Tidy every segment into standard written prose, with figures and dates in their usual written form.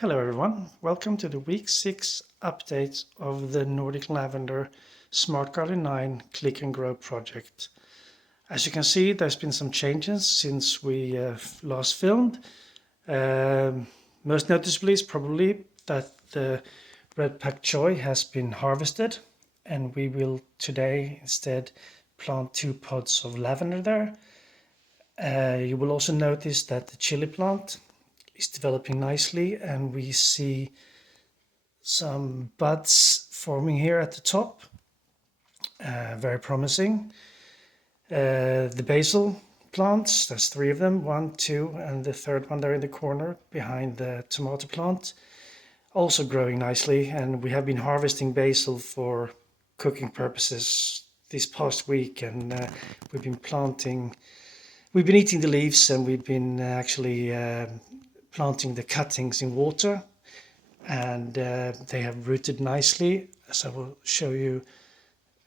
Hello everyone, welcome to the week 6 update of the Nordic Lavender Smart Garden 9 Click and Grow project. As you can see, there's been some changes since we last filmed. Most noticeably is probably that the Red Pak Choi has been harvested, and we will today instead plant 2 pods of lavender there. You will also notice that the chili plant is developing nicely, and we see some buds forming here at the top, very promising. The basil plants, there's 3 of them, 1, 2, and the third one there in the corner behind the tomato plant, also growing nicely. And we have been harvesting basil for cooking purposes this past week, and we've been eating the leaves, and we've been actually planting the cuttings in water, and they have rooted nicely, as I will show you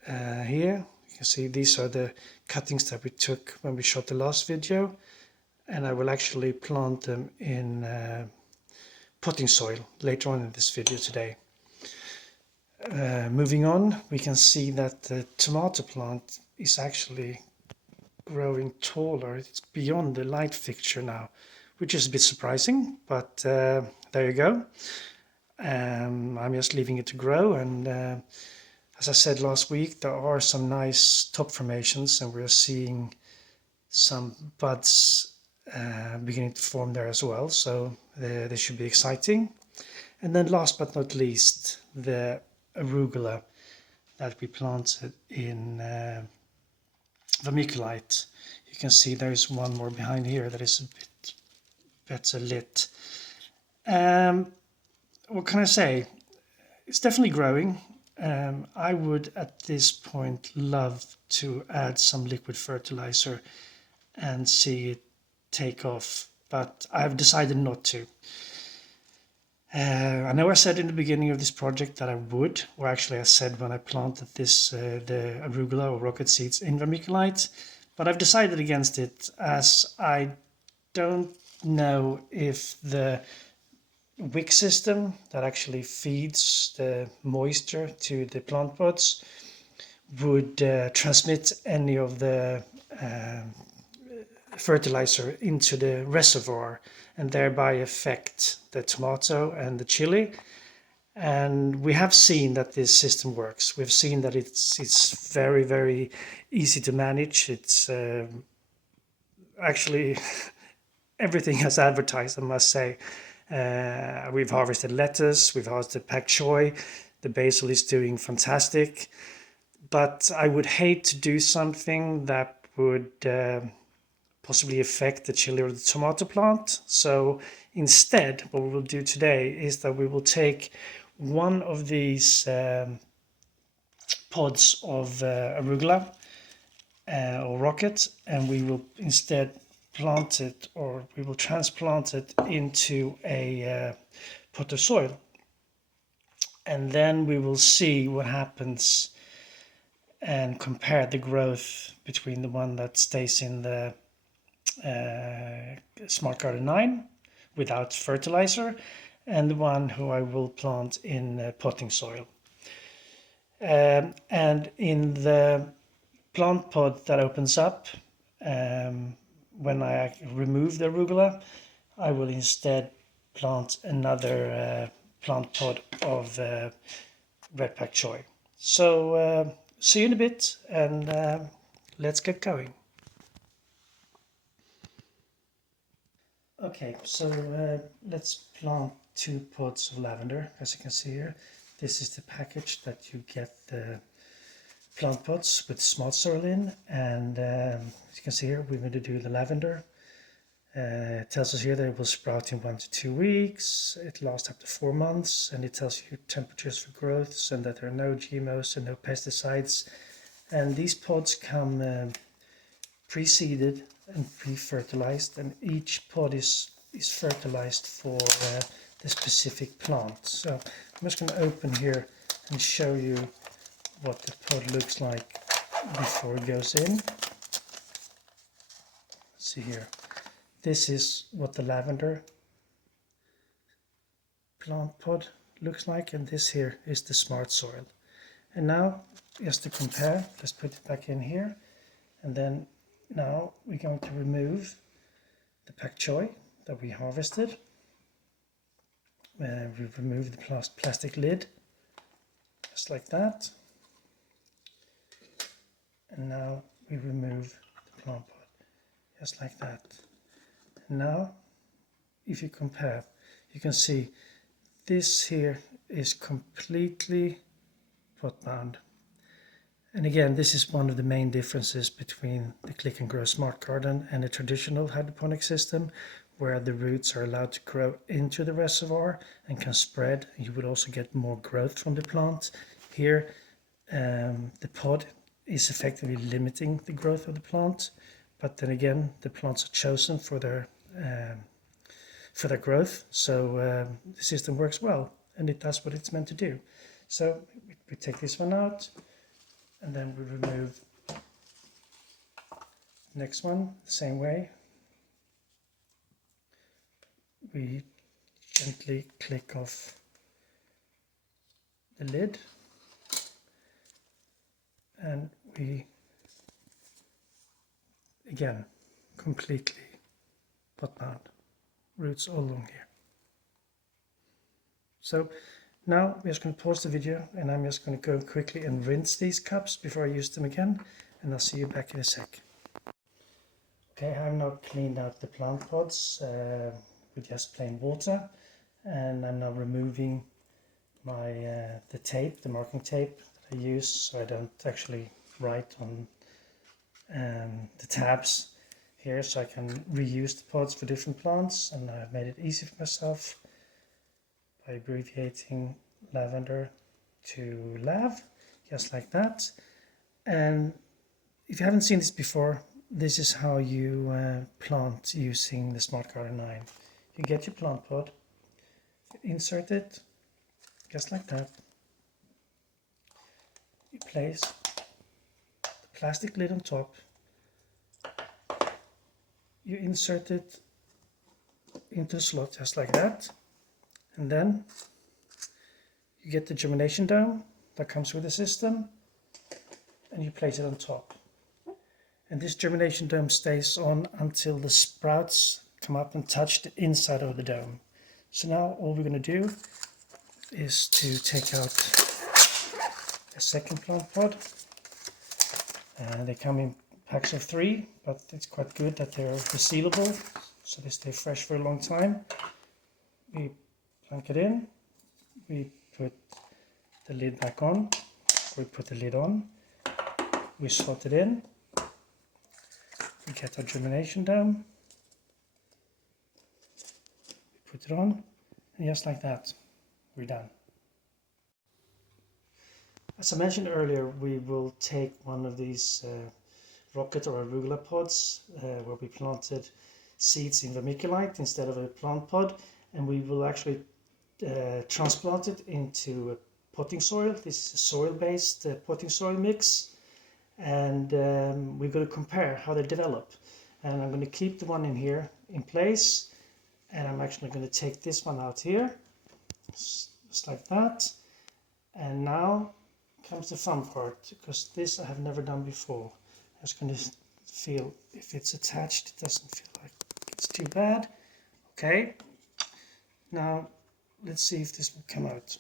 here. You can see these are the cuttings that we took when we shot the last video, and I will actually plant them in potting soil later on in this video today. Moving on, we can see that the tomato plant is actually growing taller. It's beyond the light fixture now, which is a bit surprising, but there you go. I'm just leaving it to grow, and as I said last week, there are some nice top formations, and we're seeing some buds beginning to form there as well, so they should be exciting. And then last but not least, the arugula that we planted in vermiculite. You can see there's one more behind here that is a bit better lit. What can I say? It's definitely growing. I would at this point love to add some liquid fertilizer and see it take off, but I've decided not to. I know I said in the beginning of this project that I would, or actually I said when I planted this, the arugula or rocket seeds in vermiculite, but I've decided against it, as I don't know if the wick system that actually feeds the moisture to the plant pods would transmit any of the fertilizer into the reservoir and thereby affect the tomato and the chili. And we have seen that this system works. We've seen that it's very, very easy to manage. It's actually everything as advertised, I must say. We've harvested lettuce, we've harvested pak choi, the basil is doing fantastic, but I would hate to do something that would possibly affect the chili or the tomato plant. So instead, what we will do today is that we will take one of these pods of arugula or rocket, and we will instead plant it, or we will transplant it into a pot of soil, and then we will see what happens and compare the growth between the one that stays in the Smart Garden 9 without fertilizer and the one who I will plant in potting soil. And in the plant pod that opens up, when I remove the arugula, I will instead plant another plant pod of Red Pak Choi. So see you in a bit, and let's get going. Okay, so let's plant 2 pods of lavender. As you can see here, this is the package that you get the plant pots with smart soil in, and as you can see here, we're going to do the lavender. It tells us here that it will sprout in 1 to 2 weeks. It lasts up to 4 months, and it tells you temperatures for growths and that there are no GMOs and no pesticides. And these pods come pre-seeded and pre-fertilized, and each pod is fertilized for the specific plant. So I'm just going to open here and show you what the pod looks like before it goes in. See here, this is what the lavender plant pod looks like, and this here is the smart soil. And now, just to compare, let's put it back in here, and then now we're going to remove the pak choi that we harvested. We've removed the plastic lid, just like that. And now we remove the plant pot, just like that. And now, if you compare, you can see this here is completely pot bound. And again, this is one of the main differences between the Click and Grow Smart Garden and a traditional hydroponic system, where the roots are allowed to grow into the reservoir and can spread. You will also get more growth from the plant. Here, the pod is effectively limiting the growth of the plant, but then again, the plants are chosen for their growth, so the system works well and it does what it's meant to do. So we take this one out, and then we remove the next one the same way. We gently click off the lid, and we again completely pot bound, roots all along here. So now I'm just going to pause the video, and I'm just going to go quickly and rinse these cups before I use them again, and I'll see you back in a sec. Okay, I've now cleaned out the plant pods with just plain water, and I'm now removing my the tape, the marking tape that I use, so I don't actually write on the tabs here, so I can reuse the pods for different plants. And I've made it easy for myself by abbreviating Lavender to Lav, just like that. And if you haven't seen this before, this is how you plant using the Smart Garden 9. You get your plant pod, insert it just like that. You place the plastic lid on top. You insert it into the slot just like that. And then you get the germination dome that comes with the system, and you place it on top. And this germination dome stays on until the sprouts come up and touch the inside of the dome. So now all we're going to do is to take out a second plant pod. They come in packs of 3, but it's quite good that they're resealable, so they stay fresh for a long time. We plunk it in, we put the lid back on, we put the lid on, we slot it in, we get our germination dome, we put it on, and just like that, we're done. As I mentioned earlier, we will take one of these rocket or arugula pods where we planted seeds in vermiculite instead of a plant pod, and we will actually transplant it into potting soil. This is a soil-based potting soil mix, and we're going to compare how they develop. And I'm going to keep the one in here in place, and I'm actually going to take this one out here, just like that. And now comes the fun part, because this I have never done before. I'm just going to feel if it's attached. It doesn't feel like it's too bad. Okay, now let's see if this will come out.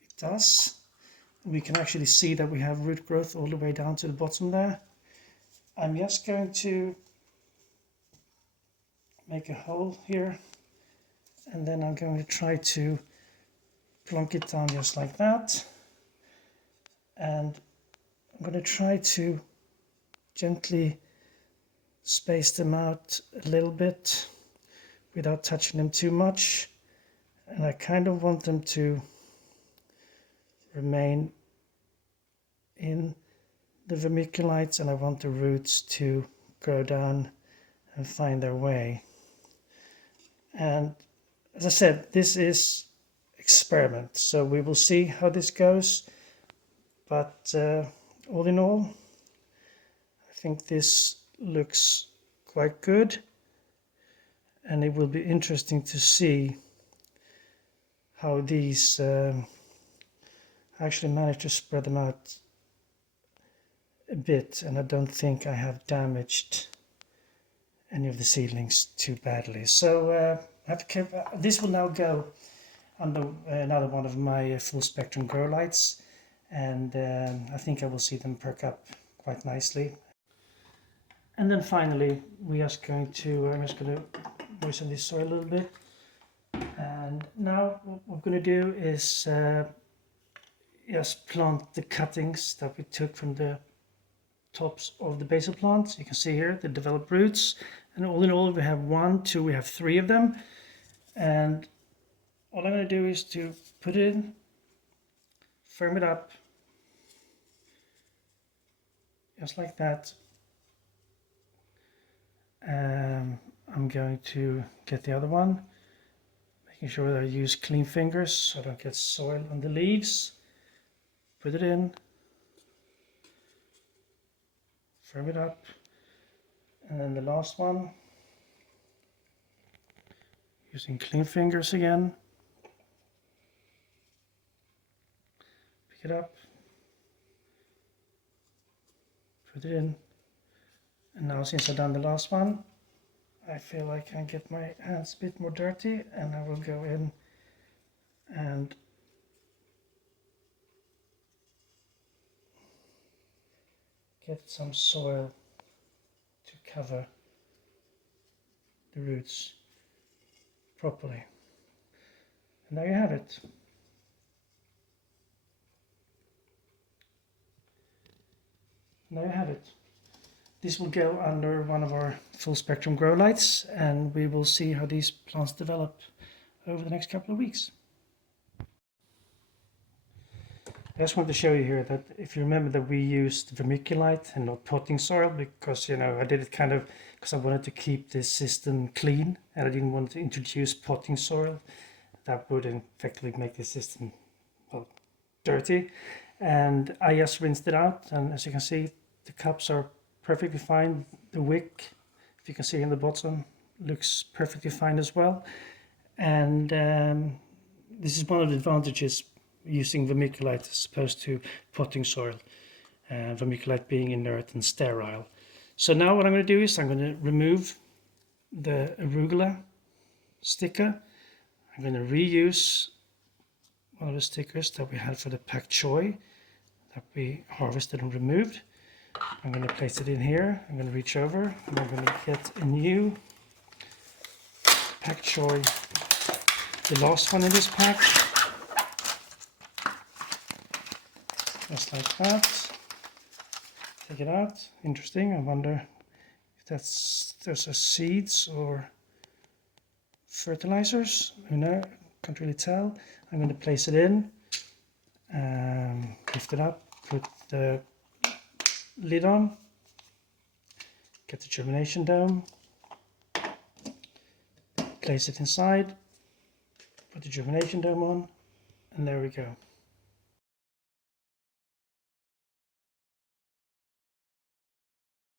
It does. We can actually see that we have root growth all the way down to the bottom there. I'm just going to make a hole here, and then I'm going to try to plunk it down just like that. And I'm going to try to gently space them out a little bit without touching them too much. And I kind of want them to remain in the vermiculites, and I want the roots to grow down and find their way. And as I said, this is experiment, so we will see how this goes. But all in all, I think this looks quite good, and it will be interesting to see how these I actually managed to spread them out a bit, and I don't think I have damaged any of the seedlings too badly. So I have to keep, this will now go under another one of my full spectrum grow lights, and I think I will see them perk up quite nicely. And then finally, we are going to, I'm just going to moisten this soil a little bit. And now what we're going to do is just plant the cuttings that we took from the tops of the basil plants. You can see here the developed roots, and all in all we have 1, 2, we have 3 of them. And all I'm going to do is to put it in, firm it up, just like that. I'm going to get the other one, making sure that I use clean fingers so I don't get soil on the leaves. Put it in, firm it up, and then the last one, using clean fingers again. Pick it up, put it in, and now since I've done the last one, I feel like I can get my hands a bit more dirty, and I will go in and get some soil to cover the roots properly. And there you have it. There you have it. This will go under one of our full spectrum grow lights, and we will see how these plants develop over the next couple of weeks. I just want to show you here that if you remember that we used vermiculite and not potting soil, because I did it kind of because I wanted to keep this system clean and I didn't want to introduce potting soil. That would effectively make the system, well, dirty. And I just rinsed it out, and as you can see, the cups are perfectly fine. The wick, if you can see in the bottom, looks perfectly fine as well. And this is one of the advantages using vermiculite as opposed to potting soil, vermiculite being inert and sterile. So now what I'm going to do is I'm going to remove the Arugula sticker. I'm going to reuse one of the stickers that we had for the Pak Choi that we harvested and removed. I'm going to place it in here. I'm going to reach over and I'm going to get a new Pak Choi, the last one in this pack. Just like that. Take it out. Interesting. I wonder if those are seeds or fertilizers. Who knows? Can't really tell. I'm going to place it in. Lift it up. Put the lid on. Get the germination dome. Place it inside. Put the germination dome on. And there we go.